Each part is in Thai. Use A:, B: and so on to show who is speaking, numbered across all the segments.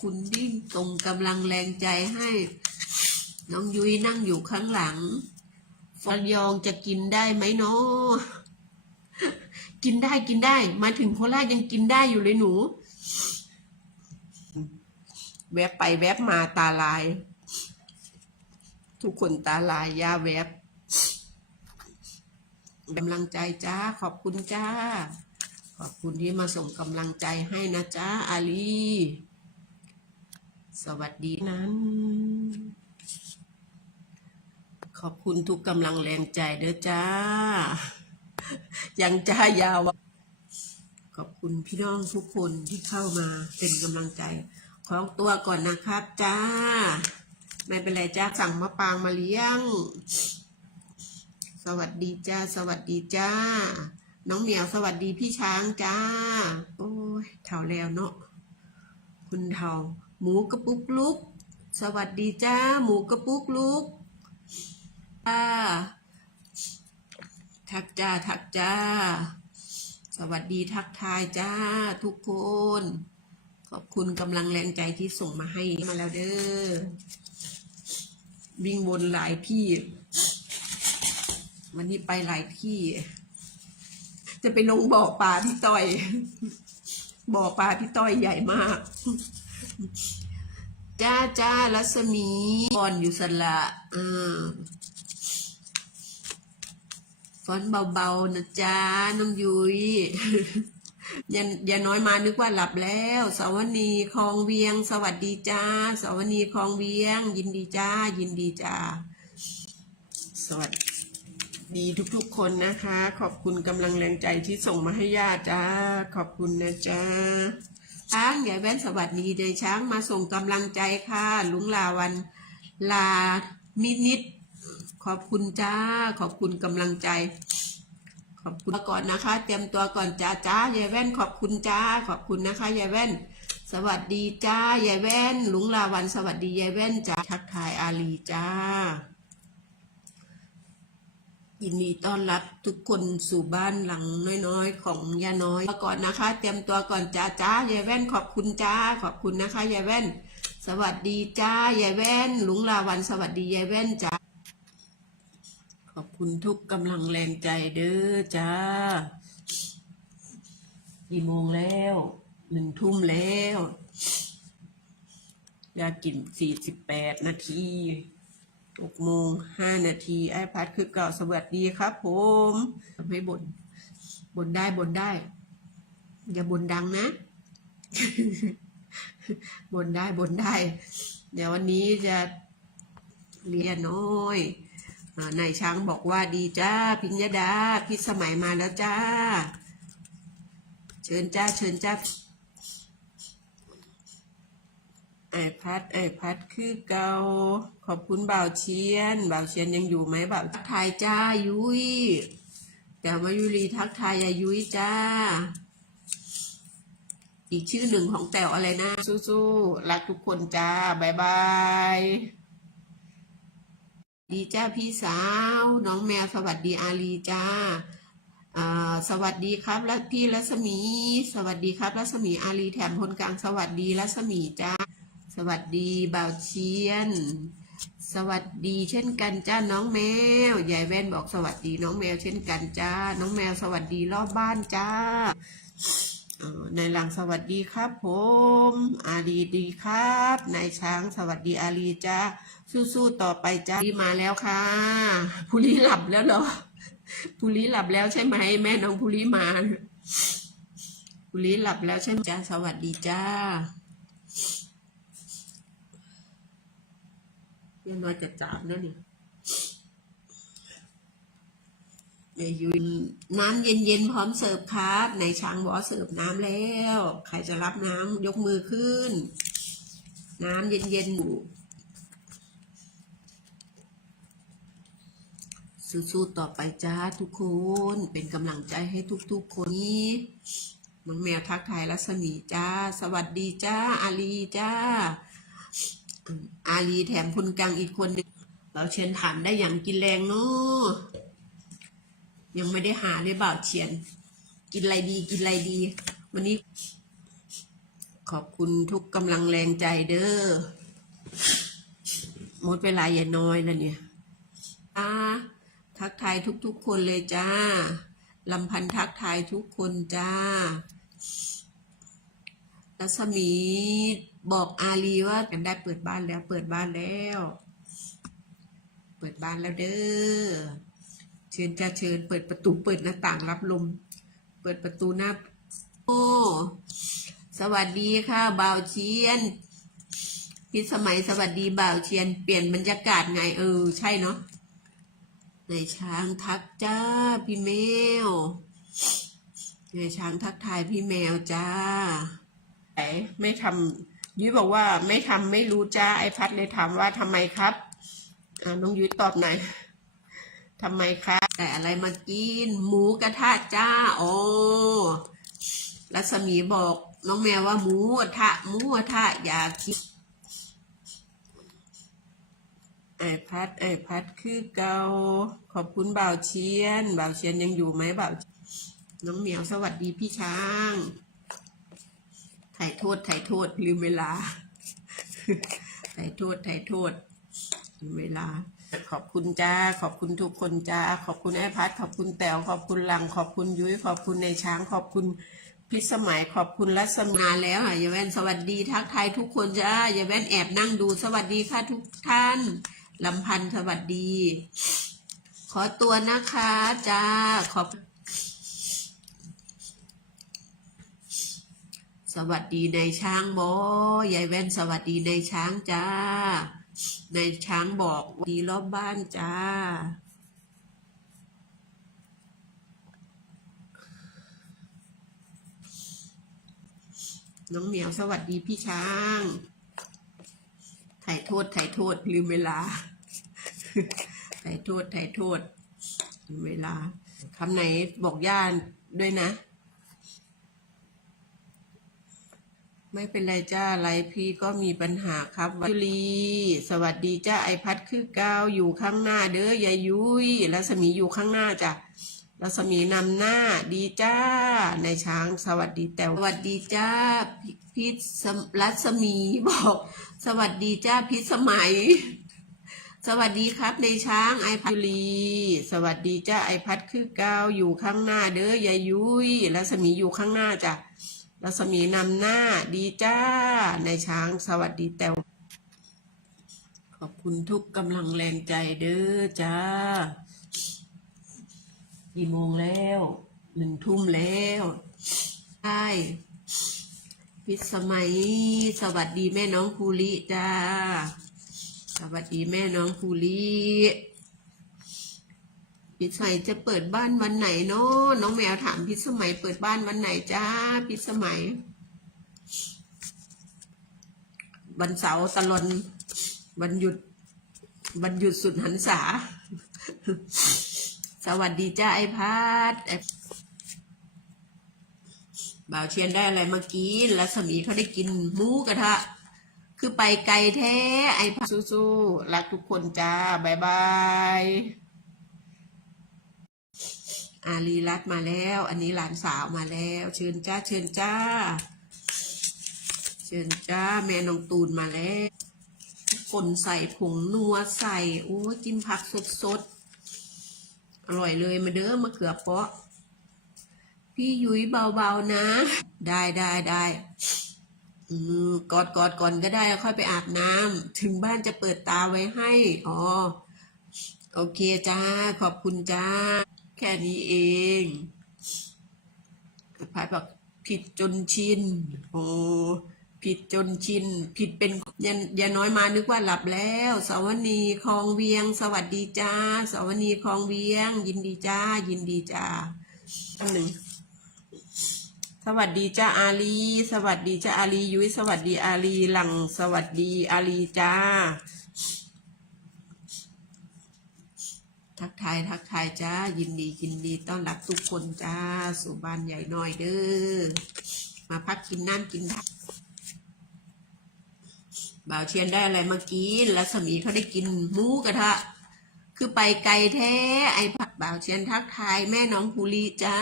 A: คุณที่ส่งกำลังแรงใจให้ น้องยุ้ยนั่งอยู่ข้างหลังฟันยองจะกินได้ไหมเนาะกินได้กินได้ มาถึงโคราชยังกินได้อยู่เลยหนู แวบไปแวบมาตาลาย ทุกคนตาลายยาแวบกำลังใจจ้า ขอบคุณจ้า ขอบคุณที่มาส่งกำลังใจให้นะจ้าอาลี สวัสดีนั้น ขอบคุณทุกกำลังแรงใจเด้อจ้า ยังจ้ายาว ขอบคุณพี่น้องทุกคนที่เข้ามาเป็นกำลังใจ ของตัวก่อนนะครับจ้า ไม่เป็นไรจ้าสั่งมะปางมาเลี้ยง สวัสดีจ้า สวัสดีจ้า น้องเหมียวสวัสดีพี่ช้างจ้า โอ้ยเท่าแล้วเนาะคุณเท่า หมูกระปุกลุก สวัสดีจ้า หมูกระปุกลุกจ้าทักจ้า ทักจ้า สวัสดีทักทายจ้า ทุกคน ขอบคุณกำลังแรงใจที่ส่งมาให้มาแล้วเด้อ วิ่งวนหลายที่ วันนี้ไปหลายที่ จะไปลงบ่อปลาพี่ต้อย บ่อปลาพี่ต้อยใหญ่มาก จ้าจ้ารัศมีฟอนอยู่สละอ่าฟอนเบาๆนะจ้าน้องยุยอย่าอย่าน้อยมานึกว่าหลับแล้ว สวนีคลองเวียง สวัสดีจ้า สวนีคลองเวียง ยินดีจ้า ยินดีจ้า สวัสดีทุกๆคนนะคะ ขอบคุณกำลังแรงใจที่ส่งมาให้ย่าจ้า ขอบคุณนะจ้า ช้างใหญ่แว่นสวัสดีใจช้างมาส่งกำลังใจค่ะ ลุงลาวันลามินิด ขอบคุณจ้า ขอบคุณกำลังใจ ขอบคุณก่อนนะคะ เตรียมตัวก่อนจ้าจ้ายายแว่นขอบคุณจ้า ขอบคุณนะคะยายแว่น สวัสดีจ้ายายแว่น ลุงลาวันสวัสดียายแว่นจ้าทักทายอาลีจ้า ยินดีต้อนรับทุกคนสู่บ้านหลังน้อยๆ ของยาน้อยมาก่อนนะคะ เตรียมตัวก่อนจ้าจ้ายายแว่นขอบคุณจ้าขอบคุณนะคะยายแว่น สวัสดีจ้ายายแว่น ลุงลาวันสวัสดียายแว่นจ้าขอบคุณทุกกำลังแรงใจเด้อจ้ากี่โมงแล้วหนึ่งทุ่มแล้วยากินสี่สิบแปดนาที หกโมงห้านาทีไอพัดคือเก่าสวัสดีครับผมไม่บน่นบ่นได้บ่นได้ อย่าบ่นดังนะบ่นได้บ่นได้ เดี๋ยววันนี้จะเรียนน้อยนายช้างบอกว่าดีจ้า พิญญาดาพิสมัยมาแล้วจ้า เชิญจ้า เชิญจ้า ไอพัดไอพัดคือเกาขอบคุณบ่าวเชียนบ่าวเชียนยังอยู่ไหมบ่าวทักทายจ้ายุ้ยแต่มายุรีทักทายยายุ้ยจ้า อีกชื่อหนึ่งของแต๋วอะไรนะสู้ๆรักทุกคนจ้าบายบายดีจ้าพี่สาว น้องแมวสวัสดีอาลีจ้าอ่าสวัสดีครับและพี่รัศมี สวัสดีครับรัศมีอาลีแถมพลกลางสวัสดีรัศมีจ้า สวัสดีบ่าวเชียน สวัสดีเช่นกันจ้าน้องแมวยายแว่นบอกสวัสดีน้องแมวเช่นกันจ้า น้องแมวสวัสดีรอบบ้านจ้าเอ่อนหลังสวัสดีครับผม อาลีดีครับนายช้างสวัสดีอาลีจ้าสู้ๆต่อไปจ้าที่มาแล้วค่ะภูริหลับแล้วเหรอภูริหลับแล้วใช่ไหมแม่น้องภูริมาภูริหลับแล้วใช่ไหมจ้าสวัสดีจ้า ยังน้อยจะจามนะนี่เดี๋ยวยืนน้ำเย็นๆพร้อมเสิร์ฟครับในช้างบอกเสิร์ฟน้ำแล้ว ใครจะรับน้ำยกมือขึ้น น้ำเย็นๆอยู่สู้ๆต่อไปจ้าทุกคนเป็นกำลังใจให้ทุกๆคนนี้น้องแมวทักทายรัศมีจ้า สวัสดีจ้า อาลีจ้า อาลีแถมคนกลางอีกคนหนึงเราเชียนถามได้อย่างกินแรงเนาะยังไม่ได้หาเลยบ่าวเชียน กินอะไรดีกินอะไรดี วันนี้ ขอบคุณทุกกำลังแรงใจเด้อหมดเวลาอย่าน้อยแล้วเนี่ยอ่าทักทายทุกๆคนเลยจ้าลำพันธ์ทักทายทุกคนจ้ารัศมี บอกอาลีว่ากันได้เปิดบ้านแล้ว เปิดบ้านแล้ว เปิดบ้านแล้วเด้อเชิญจะเชิญ เปิดประตูเปิดหน้าต่างรับลม เปิดประตูหน้าโอ้สวัสดีค่ะบ่าวเชียนพิสมัยสวัสดีบ่าวเชียน เปลี่ยนบรรยากาศไงเออ ใช่เนาะในช้างทักจ้าพี่แมวในช้างทักทายพี่แมวจ้าไหนไม่ทำ ยุ้ยบอกว่าไม่ทำไม่รู้จ้าไอพัดเลยถามว่าทำไมครับน้องยุ้ยตอบหน่อยทำไมครับแต่อะไรมากิน หมูกระทะจ้าโอ้รัศมีบอกน้องแมวว่าหมูกระทะหมูกระทะอยากกินไอพัดไอพัดคือเกาขอบคุณบ่าวเชียนบ่าวเชียนยังอยู่ไหมบ่าวน้องเหมียวสวัสดีพี่ช้าง ถ่ายโทษถ่ายโทษลืมเวลาถ่ายโทษถ่ายโทษลืมเวลา ขอบคุณจ้า ขอบคุณทุกคนจ้า ขอบคุณไอ้พัดขอบคุณแต๋วขอบคุณหลัง ขอบคุณยุ้ย ขอบคุณในช้าง ขอบคุณพิสมัย ขอบคุณรัศมาแล้วอะยายแว่นสวัสดีทักทายทุกคนจ้ายายแว่นแอบนั่งดูสวัสดีค่ะทุกท่านลำพันธ์สวัสดี ขอตัวนะคะจ้า ขอบ สวัสดีในช้างบอยายแว่นสวัสดีในช้างจ้าในช้างบอกดีรอบบ้านจ้า น้องเหมียวสวัสดีพี่ช้างถ่ายโทษถ่ายโทษลืมเวลาถ่ายโทษถ่ายโทษลืมเวลาคำไหนบอกย่านด้วยนะ ไม่เป็นไรจ้าไรพี่ก็มีปัญหาครับวัจุลีสวัสดีจ้าไอพัดคือเก้าวอยู่ข้างหน้าเด้อยายยุ้ยรัศมีอยู่ข้างหน้าจ้ะรัศมีนำหน้าดีจ้า ในช้างสวัสดีแต่สวัสดีจ้าพิษรัศมีบอก สวัสดีจ้าพิษสมัย สวัสดีครับในช้างไอพัดจุลีสวัสดีจ้าไอพัดคือเก้าวอยู่ข้างหน้าเด้อยายยุ้ยรัศมีอยู่ข้างหน้าจ้ะ รัศมีนำหน้าดีจ้า ในช้างสวัสดีแตวขอบคุณทุกกำลังแรงใจเด้อจ้า กี่โมงแล้ว หนึ่งทุ่มแล้วใช่พิสมัย สวัสดีแม่น้องภูริจ้า สวัสดีแม่น้องภูริ พิสมัยจะเปิดบ้านวันไหนเนาะน้องแมวถามพิสมัยเปิดบ้านวันไหนจ้าพิสมัย วันเสาร์ตะลอนวันหยุดวันหยุดสุดหันษา สวัสดีจ้าไอพัดไอบ่าวเชียนได้อะไรเมื่อกี้รัศมีเขาได้กินหมูกระทะ คือไปไกลแท้ไอพัดสู้ๆรักทุกคนจ้าบายบาย อารีรัตมาแล้ว อันนี้หลานสาวมาแล้ว เชิญจ้า เชิญจ้า เชิญจ้า แม่น้องตูนมาแล้วคนใส่ผงนัวใส่โอ้กินผักสดๆ อร่อยเลยมาเด้อมะเขือเปาะ พี่ยุ้ยเบาๆนะ ได้ได้ได้อืมกอดกอดก่อนก็ได้ค่อยไปอาบน้ำถึงบ้านจะเปิดตาไว้ให้ อ๋อ โอเคจ้า ขอบคุณจ้า แค่นี้เองพายบอกผิดจนชินโอ้ผิดจนชิน ผิดเป็นยันยาน้อยมานึกว่าหลับแล้วสวนีคลองเวียง สวัสดีจ้าสวนีคลองเวียง ยินดีจ้า ยินดีจ้าอันหนึ่งสวัสดีจ้าอาลี สวัสดีจ้าอาลียุ้ยสวัสดีอาลีหลังสวัสดีอาลีจ้า ทักทายทักทายจ้า ยินดียินดีต้อนรับทุกคนจ้า สู่บ้านใหญ่น้อยเด้อ มาพักกินน้ำกินผักบ่าวเชียนได้อะไรเมื่อกี้รัศมีเขาได้กินหมูกระทะ คือไปไกลแท้ ไอ้ผักบ่าวเชียนทักทายแม่น้องภูริจ้า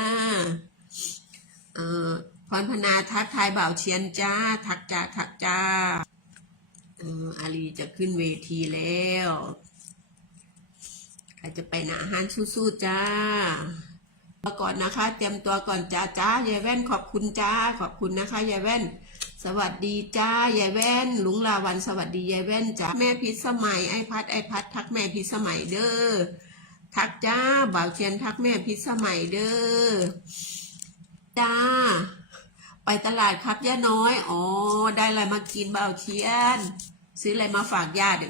A: เอ่อพรพนาทักทายบ่าวเชียนจ้า ทักจ้าทักจ้า เอออาลีจะขึ้นเวทีแล้ว ครจะไปหนาอาหารสู้ๆจ้ามาก่อนนะคะ เตรียมตัวก่อนจ้าจ้ายายแว่นขอบคุณจ้าขอบคุณนะคะยายแว่น สวัสดีจ้ายายแว่น ลุงลาวันสวัสดียายแว่นจ้าแม่พิษสมัยไอพัดไอพัดทักแม่พิษสมัยเด้อทักจ้าบ่าวเชียนทักแม่พิษสมัยเด้อจ้า ไปตลาดครับย่าน้อยอ๋อได้อะไรมากินบ่าวเชียน ซื้ออะไรมาฝากญาติ